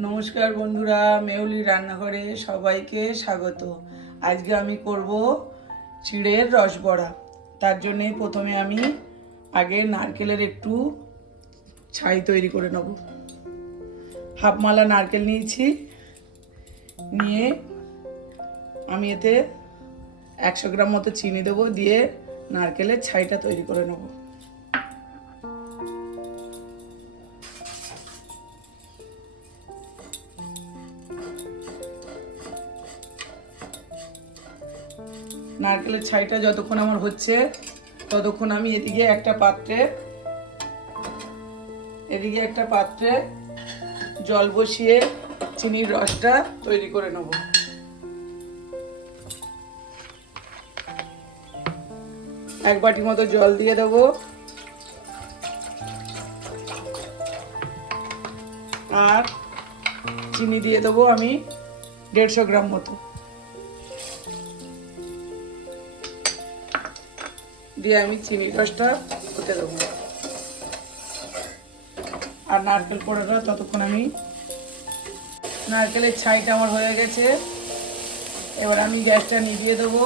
নমস্কার বন্ধুরা, মেহুলি রান্নাঘরে সবাইকে স্বাগত। আজকে আমি করব চিড়ের রসবড়া। তার জন্যে প্রথমে আমি আগে নারকেলের একটু ছাই তৈরি করে নেব। হাফ মালা নারকেল নিয়েছি, নিয়ে আমি এতে 100 গ্রাম মতো চিনি দেবো, দিয়ে নারকেলের ছাইটা তৈরি করে নেব। নারকেলের ছাইটা যতক্ষণ আমার হচ্ছে ততক্ষণ আমি এদিকে একটা পাত্রে জল বসিয়ে চিনির রসটা তৈরি করে নেব। এক বাটি মতো জল দিয়ে দেবো, আর চিনি দিয়ে দেবো আমি 150 গ্রাম মতো। দিয়ে আমি চিনির রসটা হতে দেবো, আর নারকেল কোড়াটা ততক্ষণ নারকেলের ছাইটা আমার হয়ে গেছে। এবার আমি গ্যাসটা নিভিয়ে দেবো,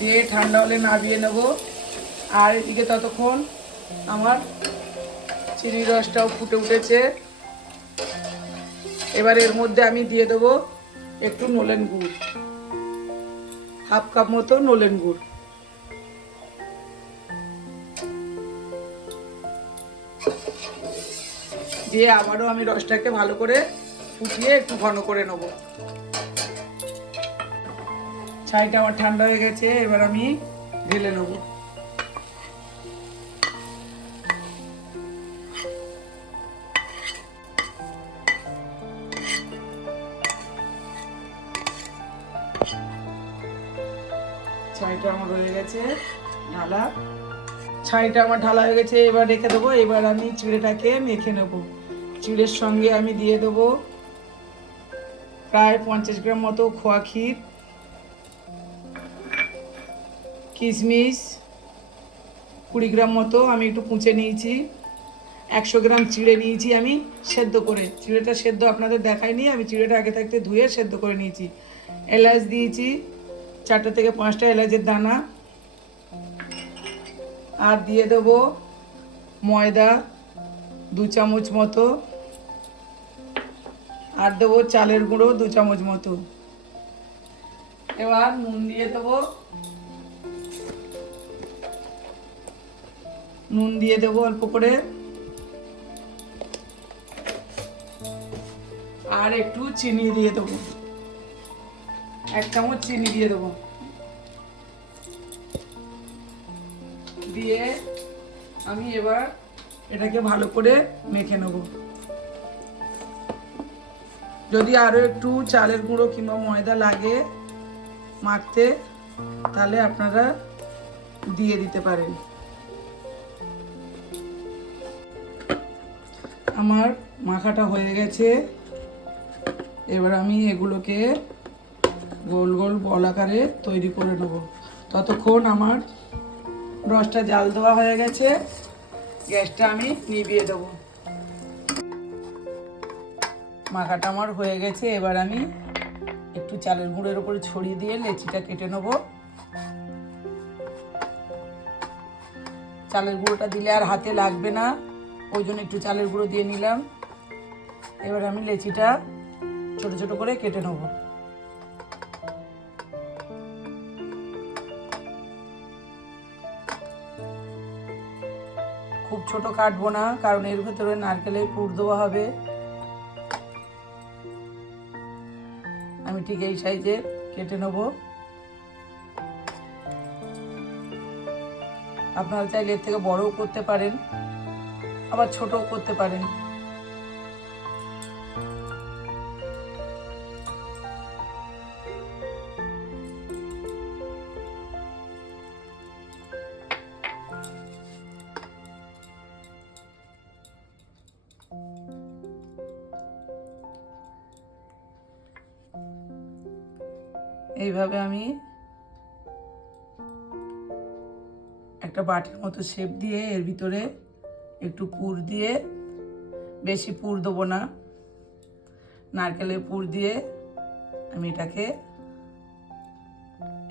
দিয়ে ঠান্ডা হলে নামিয়ে নেব। আর এদিকে ততক্ষণ আমার চিনির রসটাও ফুটে উঠেছে। এবার এর মধ্যে আমি দিয়ে দেবো একটু নলেন গুড়, হাফ কাপ মতো নলেন গুড়। দিয়ে আবারও আমি রসটাকে ভালো করে ফুটিয়ে একটু ঘন করে নেব। ছাইটা আমার ঠান্ডা হয়ে গেছে, এবার আমি ঢেলে নেব। ছাইটা আমার হয়ে গেছে ঢালা। এবার রেখে দেবো। এবার আমি চিড়েটাকে মেখে নেব। চিড়ের সঙ্গে আমি দিয়ে দেবো প্রায় 50 গ্রাম মতো খোয়া ক্ষীর, কিশমিশ 20 গ্রাম মতো আমি একটু কুঁচে নিয়েছি, 100 গ্রাম চিড়ে নিয়েছি আমি সেদ্ধ করে। চিড়েটা সেদ্ধ আপনাদের দেখাইনি, আমি চিড়েটা আগে থাকতে ধুয়ে সেদ্ধ করে নিয়েছি। এলাচ দিয়েছি 4 থেকে 5টা এলাচের দানা, আর দিয়ে দেবো ময়দা 2 চামচ মতো, আর দেবো চালের গুঁড়ো 2 চামচ মতো। এবার নুন দিয়ে দেবো, অল্প করে, আর একটু চিনি দিয়ে দেবো, 1 চামচ চিনি দিয়ে দেবো। দিয়ে আমি এবার এটাকে ভালো করে মেখে নেব। যদি আরও একটু চালের গুঁড়ো কিংবা ময়দা লাগে মাখতে, তাহলে আপনারা দিয়ে দিতে পারেন। আমার মাখাটা হয়ে গেছে। এবার আমি এগুলোকে গোল গোল বল আকারে তৈরি করে নেব। ততক্ষণ আমার রসটা জাল দেওয়া হয়ে গেছে, গ্যাসটা আমি নিভিয়ে দেবো। মাখাটা আমার হয়ে গেছে। এবার আমি একটু চালের গুঁড়োর উপরে ছড়িয়ে দিয়ে লেচিটা কেটে নেব। চালের গুঁড়োটা দিলে আর হাতে লাগবে না, ওই জন্য একটু চালের গুঁড়ো দিয়ে নিলাম। এবার আমি লেচিটা ছোট ছোট করে কেটে নেব। খুব ছোট কাটবো না, কারণ এর ভেতরে নারকেলের পুর দেওয়া হবে। আমি ঠিক এই সাইজে কেটে নেব। আপনারা চাইলে এর থেকে বড়ও করতে পারেন, আবার ছোটও করতে পারেন। এইভাবে আমি একটা বাটির মতো শেপ দিয়ে এর ভিতরে একটু পুর দিয়ে বেশি পুর দেবো না, নারকেলের পুর দিয়ে আমি এটাকে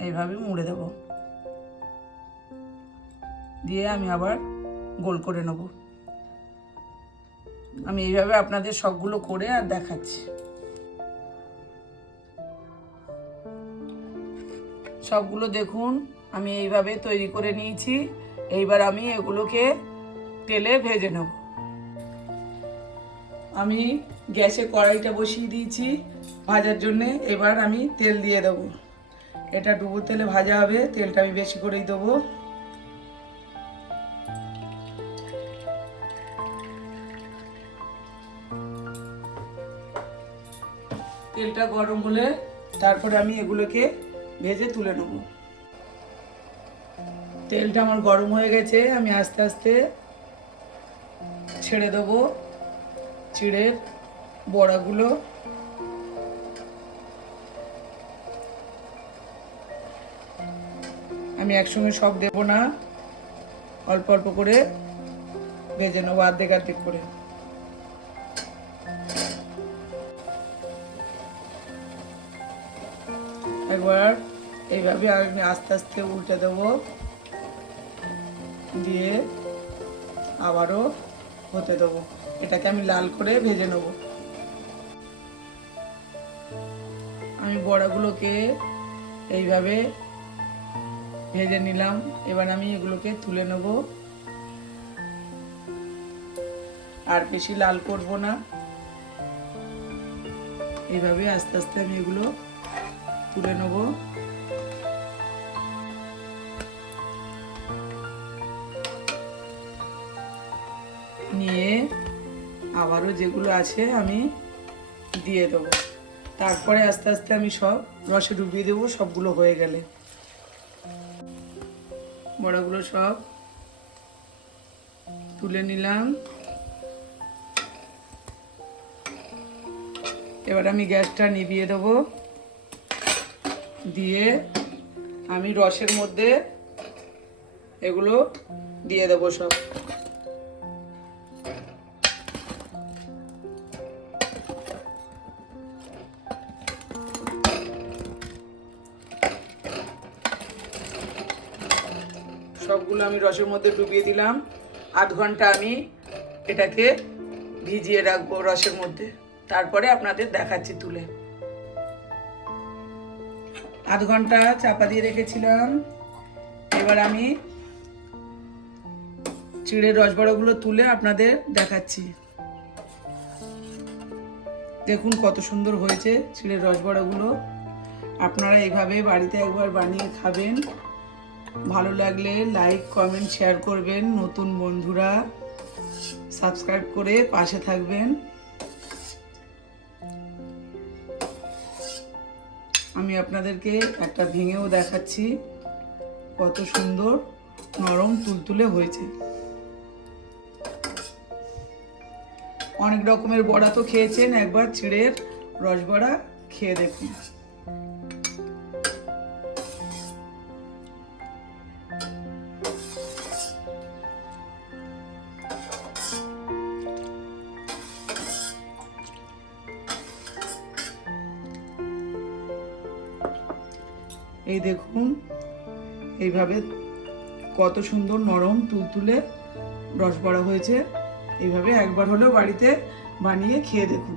এইভাবে মুড়ে দেব, দিয়ে আমি আবার গোল করে নেব। আমি এইভাবে আপনাদের সবগুলো করে আর দেখাচ্ছি। সবগুলো দেখুন আমি এইভাবে তৈরি করে নিয়েছি। এইবার আমি এগুলোকে তেলে ভেজে নেব। আমি গ্যাসে কড়াইটা বসিয়ে দিয়েছি ভাজার জন্যে। এবার আমি তেল দিয়ে দেব। এটা ডুবো তেলে ভাজা হবে, তেলটা আমি বেশি করেই দেবো। তেলটা গরম হলে তারপরে আমি এগুলোকে ভেজে তুলে নেব। তেলটা আমার গরম হয়ে গেছে, আমি আস্তে আস্তে ছেড়ে দেবো চিড়ের বড়াগুলো। আমি একসঙ্গে সব দেব না, অল্প অল্প করে ভেজে নেবো, অর্ধেক অর্ধেক করে। একবার এইভাবে আমি আস্তে আস্তে উল্টে দেবো, দিয়ে আবারও হতে দেবো। এটাকে আমি লাল করে ভেজে নেব। আমি বড়াগুলোকে এইভাবে ভেজে নিলাম। এবার আমি এগুলোকে তুলে নেব, আর বেশি লাল করব না। এইভাবে আস্তে আস্তে আমি এগুলো তুলে নেব। নিয়ে আবারও যেগুলো আছে আমি দিয়ে দেবো। তারপরে আস্তে আস্তে আমি সব রসে ডুবিয়ে দেবো, সবগুলো হয়ে গেলে। বড়াগুলো সব তুলে নিলাম। এবার আমি গ্যাসটা নিভিয়ে দেবো, দিয়ে আমি রসের মধ্যে এগুলো দিয়ে দেবো সব। সবগুলো আমি রসের মধ্যে ডুবিয়ে দিলাম। আধ ঘন্টা আমি এটাকে ভিজিয়ে রাখবো রসের মধ্যে, তারপরে আপনাদের দেখাচ্ছি তুলে। আধ ঘন্টা চাপা দিয়ে রেখেছিলাম। এবার আমি চিড়ের রসবড়াগুলো তুলে আপনাদের দেখাচ্ছি। দেখুন কত সুন্দর হয়েছে চিড়ের রসবড়াগুলো। আপনারা এইভাবে বাড়িতে একবার বানিয়ে খাবেন। ভালো লাগলে লাইক কমেন্ট শেয়ার করবেন। নতুন বন্ধুরা সাবস্ক্রাইব করে পাশে থাকবেন। আমি আপনাদেরকে একটা ভেঙেও দেখাচ্ছি কত সুন্দর নরম তুলতুলে হয়েছে। অনেক রকমের বড়া তো খেয়েছেন, একবার চিড়ের রসবড়া খেয়ে দেখুন। এই দেখুন এইভাবে কত সুন্দর নরম তুলতুলে রসবড়া হয়েছে। এইভাবে একবার হলেও বাড়িতে বানিয়ে খেয়ে দেখুন।